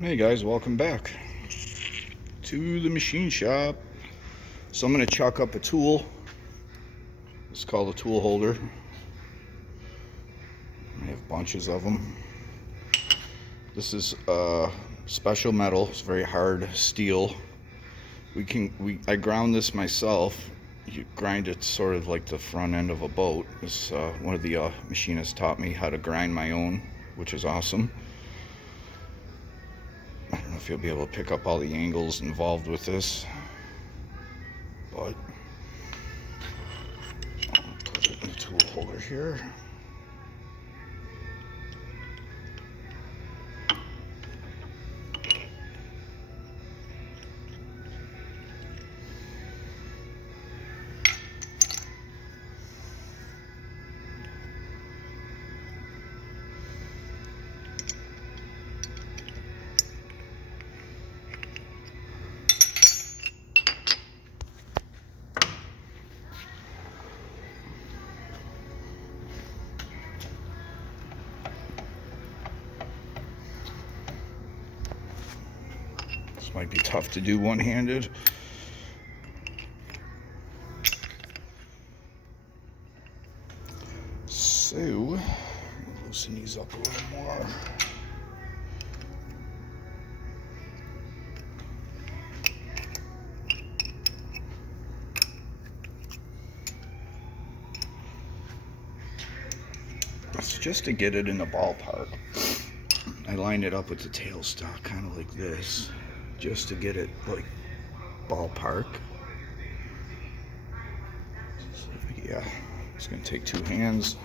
Hey guys, welcome back to the machine shop. So I'm going to chalk up a tool. It's called a tool holder. I have bunches of them. This is special metal. It's very hard steel. I ground this myself. You grind it sort of like the front end of a boat. This one of the machinists taught me how to grind my own, which is awesome. I don't know if you'll be able to pick up all the angles involved with this, but I'll put it in the tool holder here. This might be tough to do one-handed. So, loosen these up a little more. It's just to get it in the ballpark. I line it up with the tailstock, kind of like this, just to get it like ballpark. So, yeah, it's gonna take two hands.